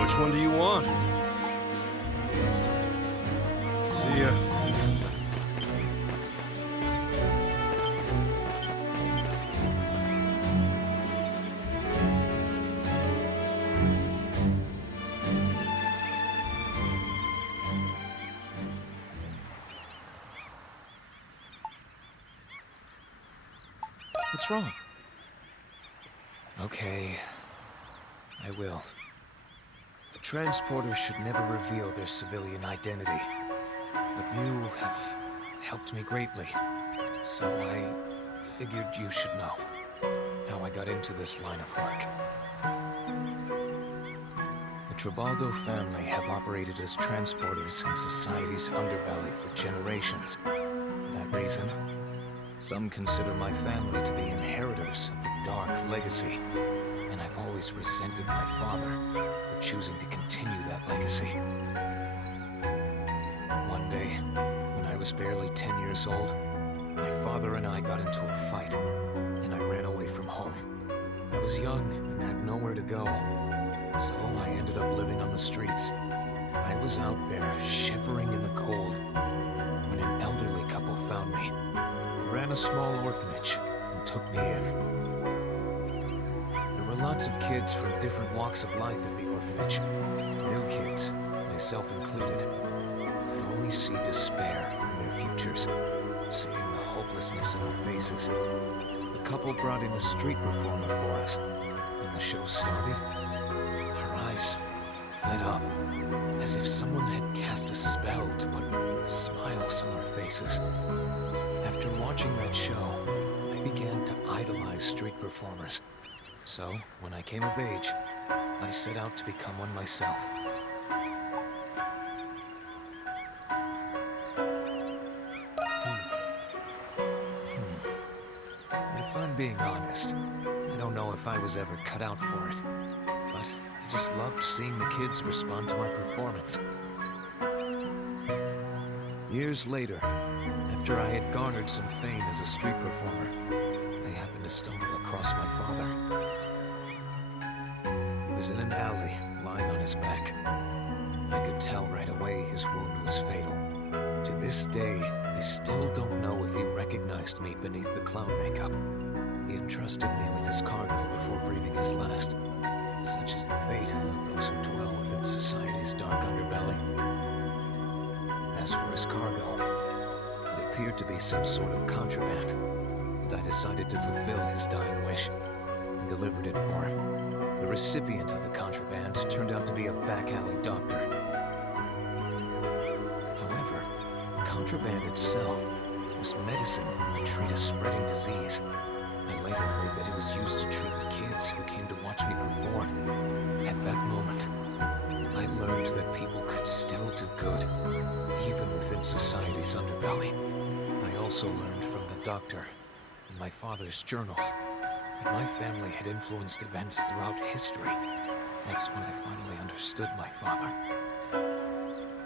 Which one do you want? See ya. What's wrong? Okay, I will. The transporters should never reveal their civilian identity. But you have helped me greatly, so I figured you should know how I got into this line of work. The Tribaldo family have operated as transporters in society's underbelly for generations. For that reason, some consider my family to be inheritors of a dark legacy, and I've always resented my father for choosing to continue that legacy. One day, when I was barely 10 years old, my father and I got into a fight, and I ran away from home. I was young and had nowhere to go, so I ended up living on the streets. I was out there, shivering in the cold, when an elderly couple found me. Ran a small orphanage and took me in. There were lots of kids from different walks of life at the orphanage. New kids, myself included, could only see despair in their futures, seeing the hopelessness in our faces. The couple brought in a street performer for us. When the show started, our eyes lit up, as if someone had cast a spell to put smiles on our faces. After watching that show, I began to idolize street performers. So, when I came of age, I set out to become one myself. If I'm being honest, I don't know if I was ever cut out for it. But I just loved seeing the kids respond to my performance. Years later, after I had garnered some fame as a street performer, I happened to stumble across my father. He was in an alley, lying on his back. I could tell right away his wound was fatal. To this day, I still don't know if he recognized me beneath the clown makeup. He entrusted me with his cargo before breathing his last. Such is the fate of those who dwell within society's dark underbelly. As for his cargo, it appeared to be some sort of contraband, but I decided to fulfill his dying wish and delivered it for him. The recipient of the contraband turned out to be a back-alley doctor. However, the contraband itself was medicine to treat a spreading disease. I later heard that it was used to treat the kids who came to watch me perform. At that moment, I learned that people could still do good, even within society's underbelly. I also learned from the doctor in my father's journals that my family had influenced events throughout history. That's when I finally understood my father,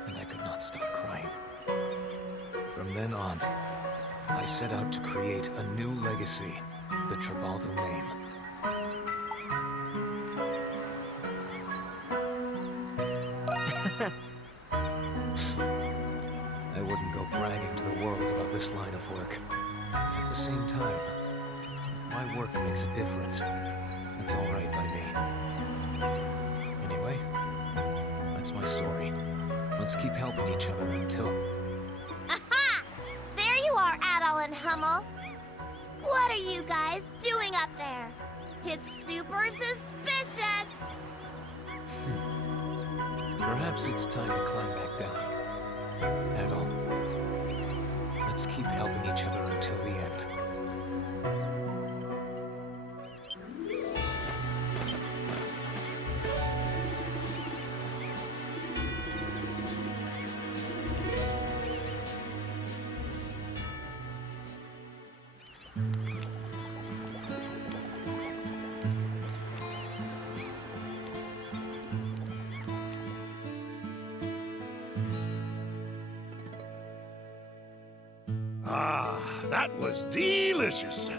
and I could not stop crying. From then on, I set out to create a new legacy of the Tribaldo name. I wouldn't go bragging to the world about this line of work. At the same time, if my work makes a difference, it's all right by me. Anyway, that's my story. Let's keep helping each other until... Aha! There you are, Adol and Hummel. What are you guys doing up there? It's super suspicious! Perhaps it's time to climb back down. Adol, let's keep helping each other until the end. Ah, that was delicious.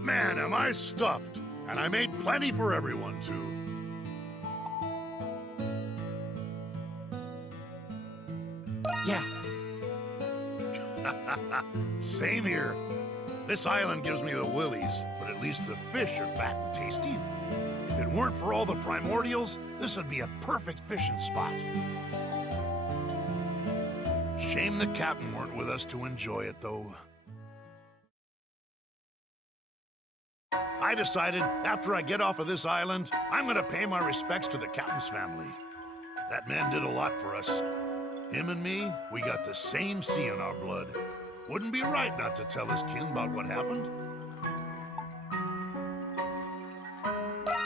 Man, am I stuffed. And I made plenty for everyone, too. Yeah. Same here. This island gives me the willies, but at least the fish are fat and tasty. If it weren't for all the primordials, this would be a perfect fishing spot. Shame the captain weren't with us to enjoy it, though. I decided, after I get off of this island, I'm gonna pay my respects to the captain's family. That man did a lot for us. Him and me, we got the same sea in our blood. Wouldn't be right not to tell his kin about what happened.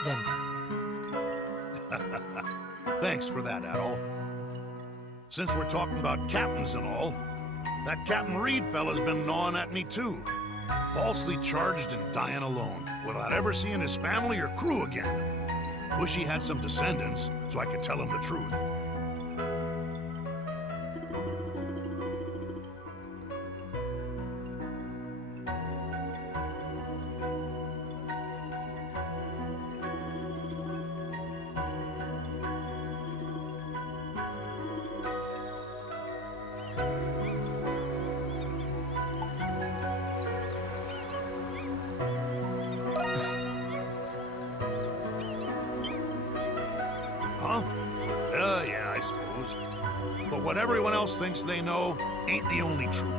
Then, Thanks for that, Adol. Since we're talking about captains and all, that Captain Reed fella's been gnawing at me too. Falsely charged and dying alone, without ever seeing his family or crew again. Wish he had some descendants, so I could tell him the truth. Huh? Yeah, I suppose. But what everyone else thinks they know ain't the only truth.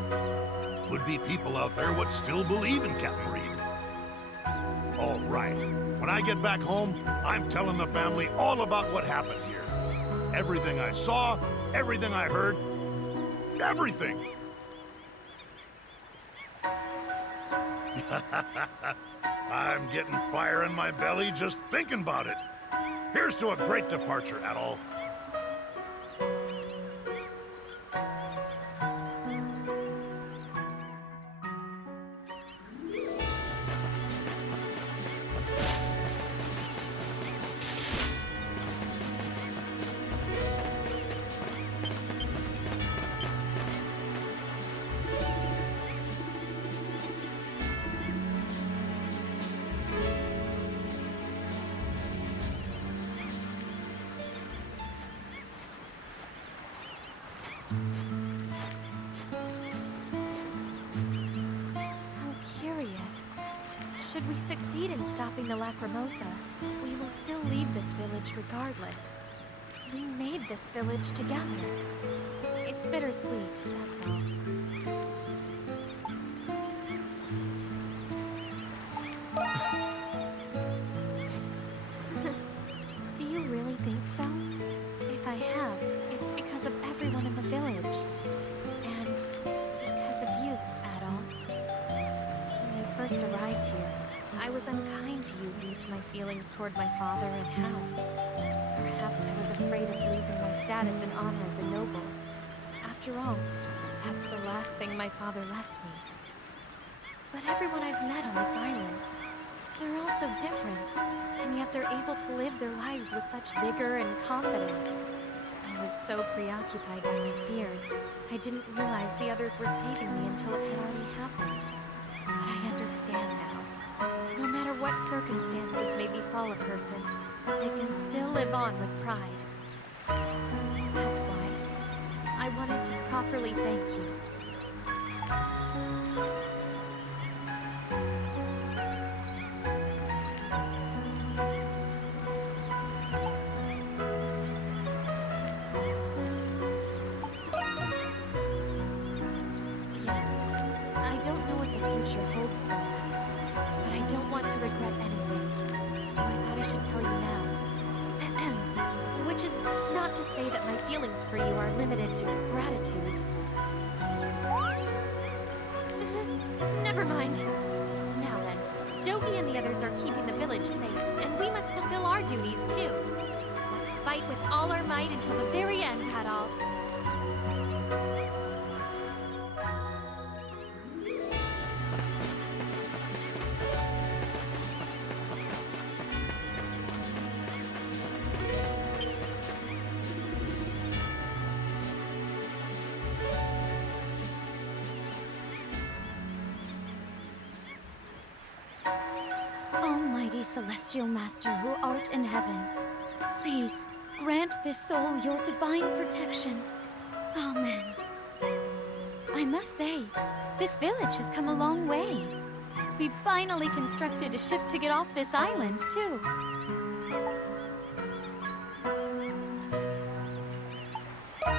Could be people out there what still believe in Captain Reed. All right. When I get back home, I'm telling the family all about what happened here. Everything I saw, everything I heard, everything. I'm getting fire in my belly just thinking about it. Here's to a great departure, Adol. How curious. Should we succeed in stopping the Lacrymosa, we will still leave this village regardless. We made this village together. It's bittersweet, that's all. Do you really think so? If I have, it's because of everyone in the village. And because of you, Adol. When you first arrived here, I was unkind to you due to my feelings toward my father and house. Perhaps I was afraid of losing my status and honor as a noble. After all, that's the last thing my father left me. But everyone I've met on this island, they're all so different, and yet they're able to live their lives with such vigor and confidence. I was so preoccupied by my fears, I didn't realize the others were saving me until it had already happened. But I understand now. No matter what circumstances may befall a person, they can still live on with pride. That's why I wanted to properly thank you. Yes, I don't know what the future holds for us, but I don't want to regret anything, so I thought I should tell you now. Which is not to say that my feelings for you are limited to gratitude. Never mind. Now then, Dobie and the others are keeping the village safe, and we must fulfill our duties too. Let's fight with all our might until the very end, Adol. Almighty Celestial Master who art in heaven, please grant this soul your divine protection. Amen. I must say, this village has come a long way. We finally constructed a ship to get off this island, too.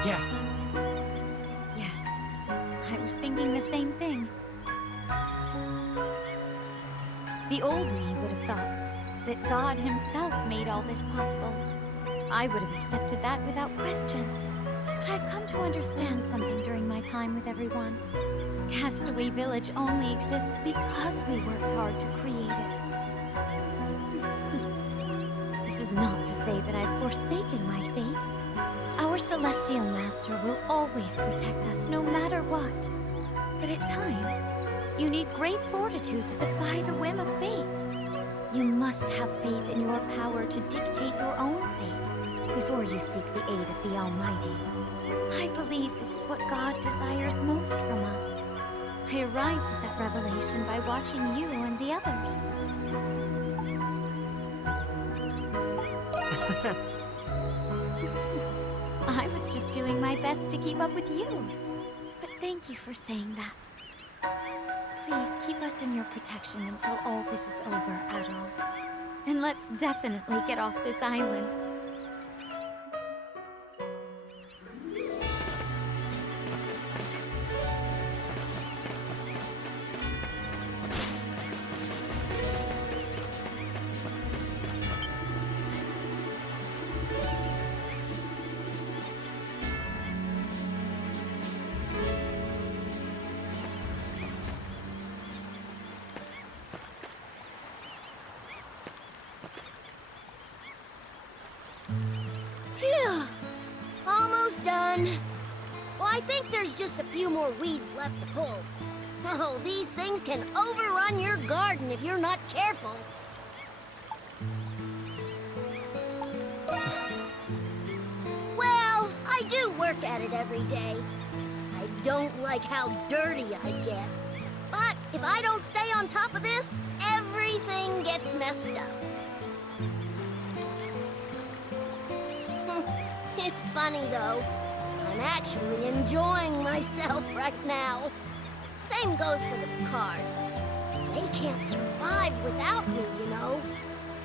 Yeah, Yes, I was thinking the same thing. The old me would have thought that God himself made all this possible. I would have accepted that without question. But I've come to understand something during my time with everyone. Castaway Village only exists because we worked hard to create it. This is not to say that I've forsaken my faith. Our Celestial Master will always protect us no matter what. But at times, you need great fortitude to defy the whim of fate. You must have faith in your power to dictate your own fate before you seek the aid of the Almighty. I believe this is what God desires most from us. I arrived at that revelation by watching you and the others. I was just doing my best to keep up with you. But thank you for saying that. Please keep us in your protection until all this is over, Adol. And let's definitely get off this island. Phew! Almost done. Well, I think there's just a few more weeds left to pull. Oh, these things can overrun your garden if you're not careful. Well, I do work at it every day. I don't like how dirty I get. But if I don't stay on top of this, everything gets messed up. It's funny, though. I'm actually enjoying myself right now. Same goes for the cards. They can't survive without me, you know.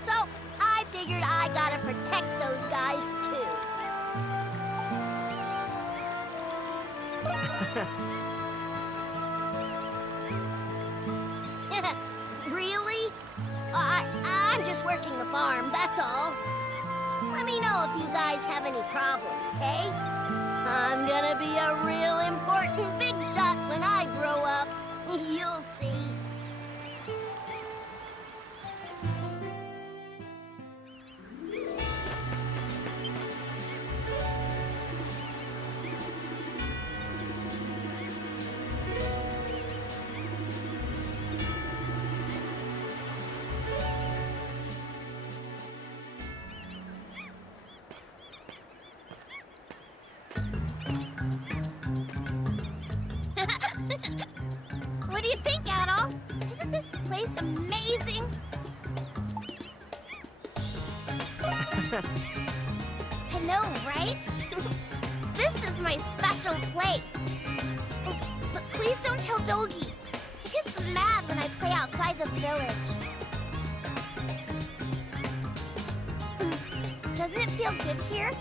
So I figured I gotta protect those guys, too. Really? I'm just working the farm, that's all. Let me know if you guys have any problems, okay? I'm gonna be a real important big shot when I grow up. You'll see. What do you think, Adol? Isn't this place amazing? I know, right? This is my special place. Oh, but please don't tell Dogi. He gets mad when I play outside the village. Doesn't it feel good here?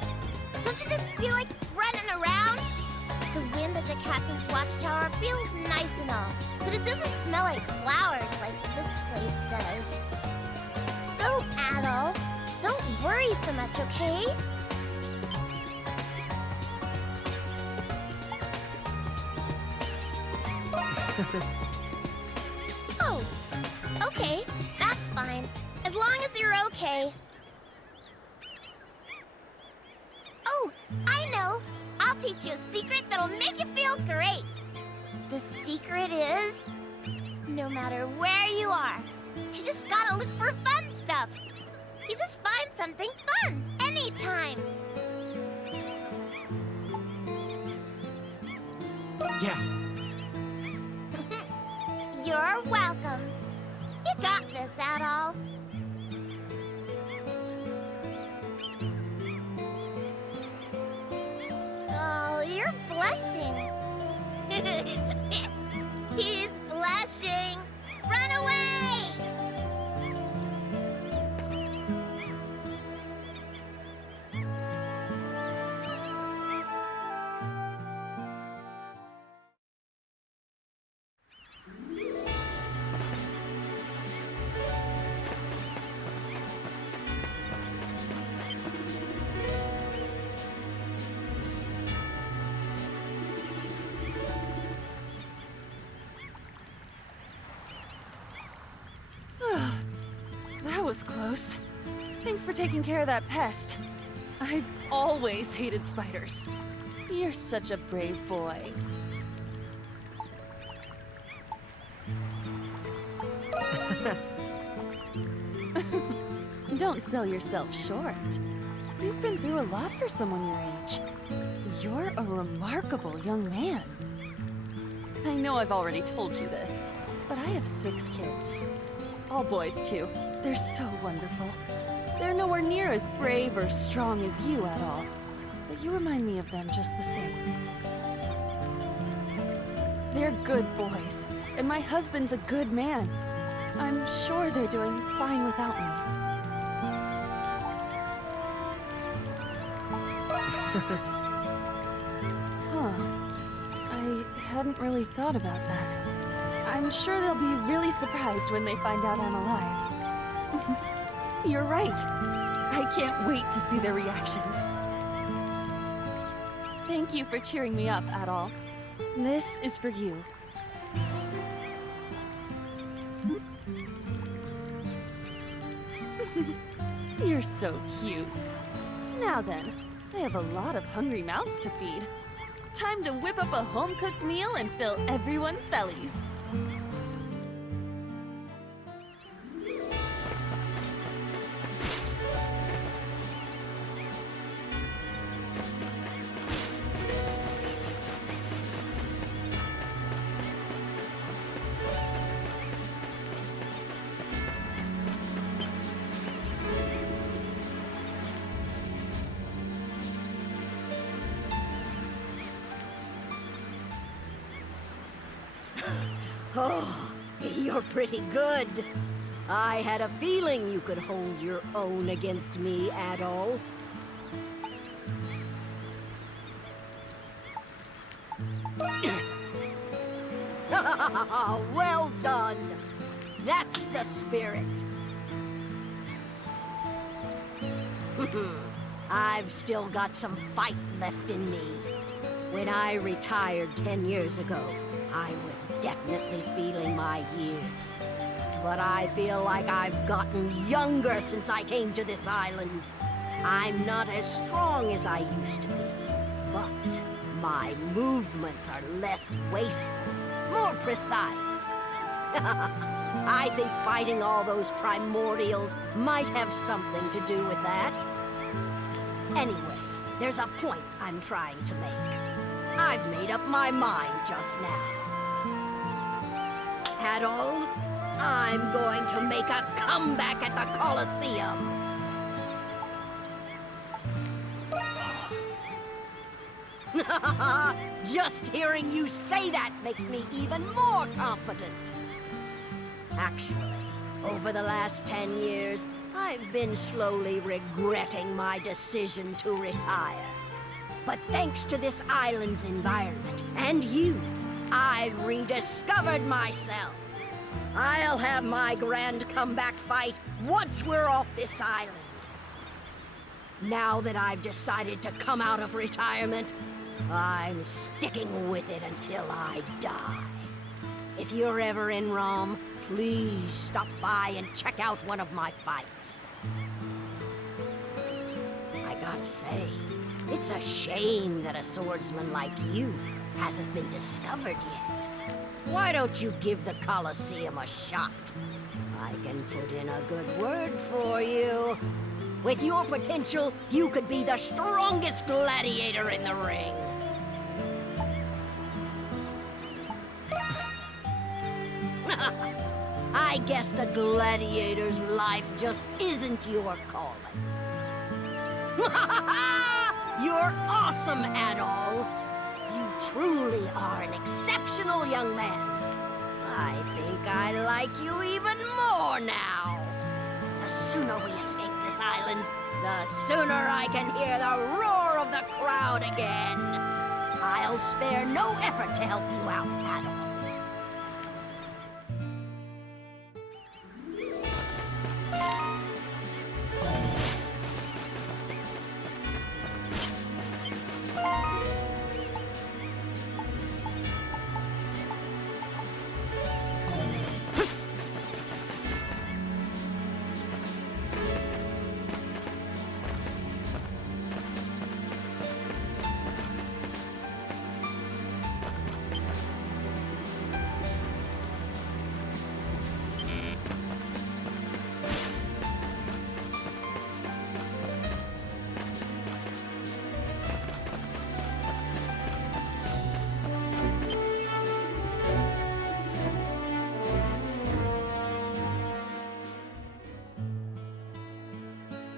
Don't you just feel like running around? The wind at the captain's watchtower feels nice and all, but it doesn't smell like flowers like this place does. So, Adol, don't worry so much, okay? Oh, okay, that's fine. As long as you're okay. Oh, I know. I'll teach you a secret that'll make you feel great. The secret is, no matter where you are, you just gotta look for fun stuff. You just find something fun anytime. yeah. You're welcome. You got this, Adol. Oh, you're blushing. He's blushing! Run away! That was close. Thanks for taking care of that pest. I've always hated spiders. You're such a brave boy. Don't sell yourself short. You've been through a lot for someone your age. You're a remarkable young man. I know I've already told you this, but I have 6 kids. All boys, too. They're so wonderful. They're nowhere near as brave or strong as you at all. But you remind me of them just the same. They're good boys, and my husband's a good man. I'm sure they're doing fine without me. Huh. I hadn't really thought about that. I'm sure they'll be really surprised when they find out I'm alive. You're right. I can't wait to see their reactions. Thank you for cheering me up, Adol. This is for you. You're so cute. Now then, I have a lot of hungry mouths to feed. Time to whip up a home-cooked meal and fill everyone's bellies. Oh, you're pretty good. I had a feeling you could hold your own against me, Adol. Well done. That's the spirit. I've still got some fight left in me. When I retired 10 years ago, I was definitely feeling my years. But I feel like I've gotten younger since I came to this island. I'm not as strong as I used to be, but my movements are less wasteful, more precise. I think fighting all those primordials might have something to do with that. Anyway, there's a point I'm trying to make. I've made up my mind just now. Adol, I'm going to make a comeback at the Colosseum. Just hearing you say that makes me even more confident. Actually, over the last 10 years, I've been slowly regretting my decision to retire. But thanks to this island's environment, and you, I've rediscovered myself. I'll have my grand comeback fight once we're off this island. Now that I've decided to come out of retirement, I'm sticking with it until I die. If you're ever in Rome, please stop by and check out one of my fights. I gotta say, it's a shame that a swordsman like you hasn't been discovered yet. Why don't you give the Colosseum a shot? I can put in a good word for you. With your potential, you could be the strongest gladiator in the ring. I guess the gladiator's life just isn't your calling. You're awesome, Adol. You truly are an exceptional young man. I think I like you even more now. The sooner we escape this island, the sooner I can hear the roar of the crowd again. I'll spare no effort to help you out at all.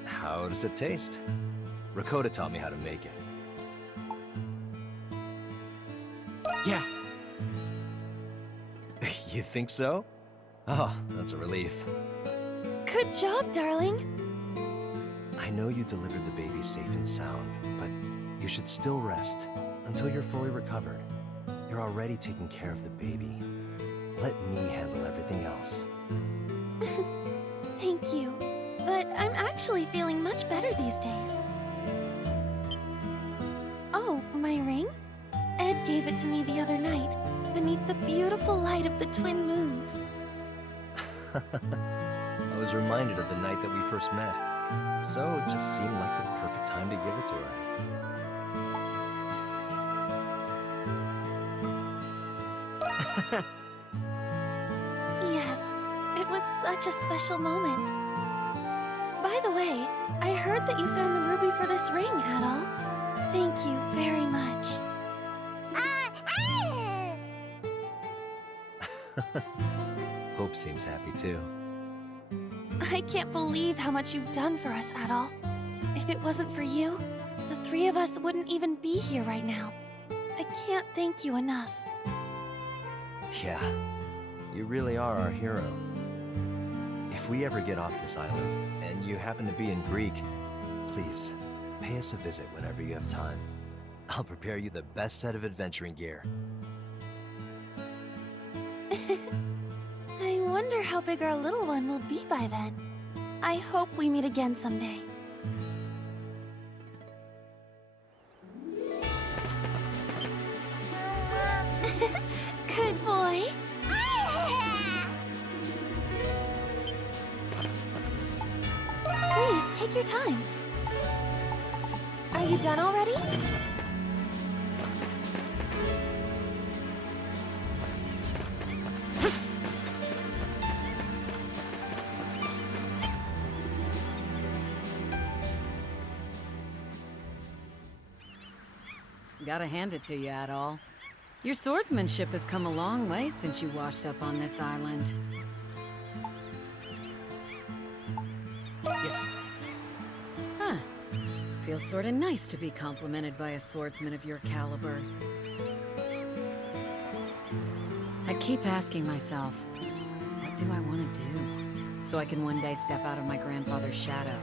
How does it taste? Rakota taught me how to make it. Yeah. You think so? Oh, that's a relief. Good job, darling. I know you delivered the baby safe and sound, but you should still rest until you're fully recovered. You're already taking care of the baby. Let me handle everything else. Thank you. But I'm actually feeling much better these days. Oh, my ring? Ed gave it to me the other night, beneath the beautiful light of the twin moons. I was reminded of the night that we first met, so it just seemed like the perfect time to give it to her. Yes, it was such a special moment. By the way, I heard that you found the ruby for this ring, Adol. Thank you very much. Hope seems happy too. I can't believe how much you've done for us, Adol. If it wasn't for you, the three of us wouldn't even be here right now. I can't thank you enough. Yeah, you really are our hero. If we ever get off this island, and you happen to be in Greek, please, pay us a visit whenever you have time. I'll prepare you the best set of adventuring gear. I wonder how big our little one will be by then. I hope we meet again someday. Good boy. Please, take your time. Are you done already? Gotta hand it to you, Adol. Your swordsmanship has come a long way since you washed up on this island. Yes. Huh. Feels sorta nice to be complimented by a swordsman of your caliber. I keep asking myself, what do I want to do? So I can one day step out of my grandfather's shadow.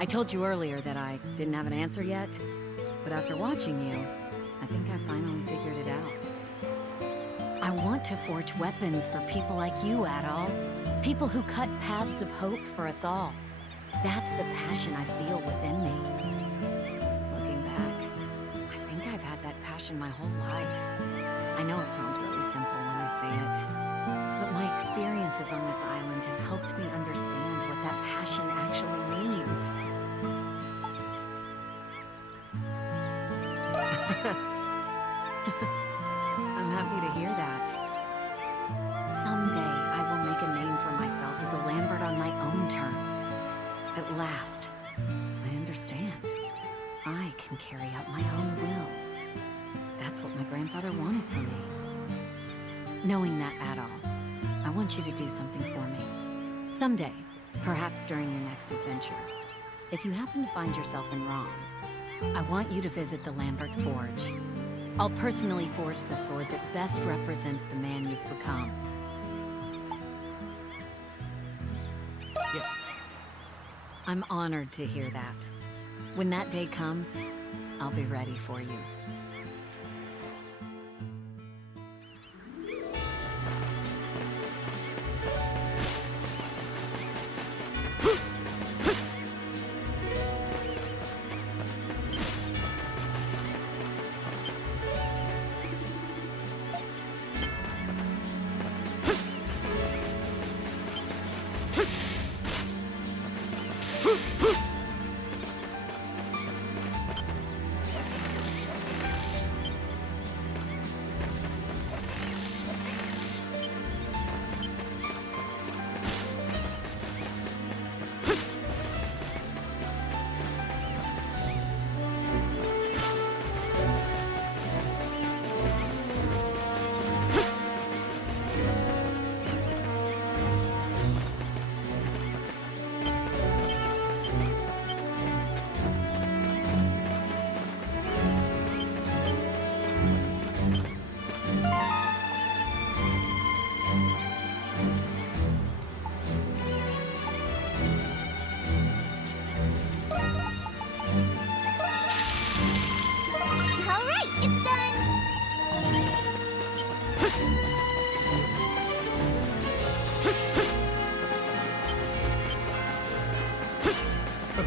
I told you earlier that I didn't have an answer yet, but after watching you, I think I finally figured it out. I want to forge weapons for people like you, Adol. People who cut paths of hope for us all. That's the passion I feel within me. Looking back, I think I've had that passion my whole life. I know it sounds really simple when I say it, but my experiences on this island have helped me understand what that passion actually means. I'm happy to hear that. Someday I will make a name for myself as a Lambert on my own terms. At last, I understand. I can carry out my own will. That's what my grandfather wanted for me. Knowing that, Adol, I want you to do something for me. Someday, perhaps during your next adventure, if you happen to find yourself in wrong, I want you to visit the Lambert Forge. I'll personally forge the sword that best represents the man you've become. Yes. I'm honored to hear that. When that day comes, I'll be ready for you.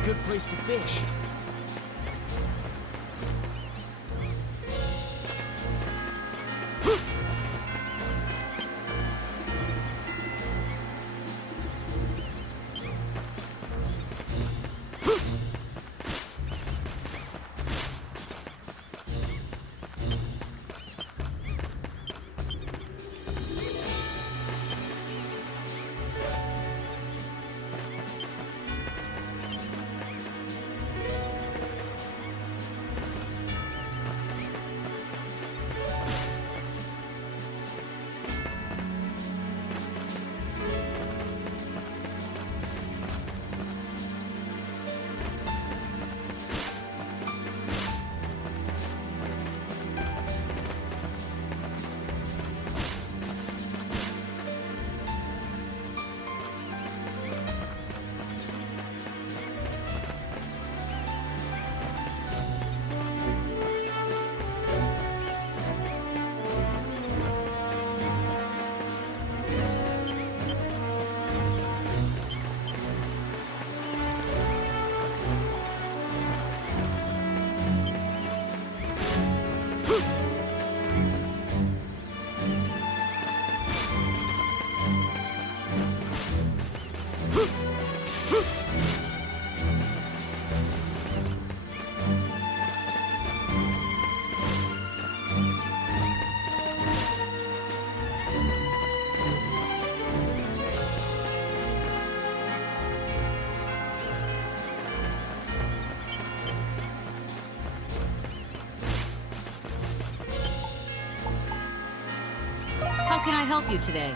Good place to fish. How can I help you today?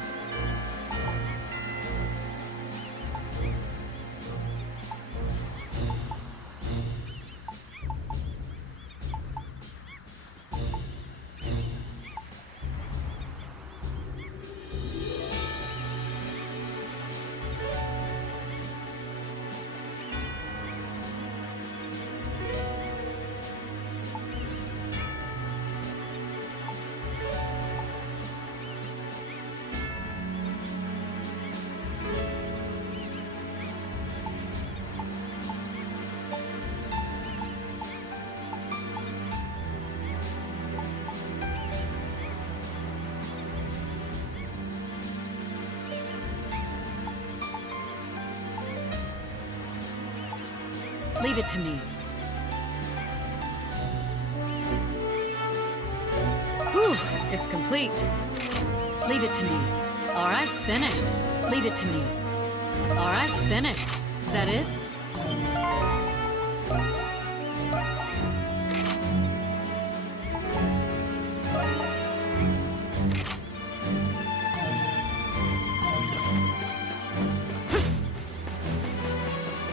Leave it to me. Whew, it's complete. Leave it to me. All right, finished. Leave it to me. All right, finished. Is that it?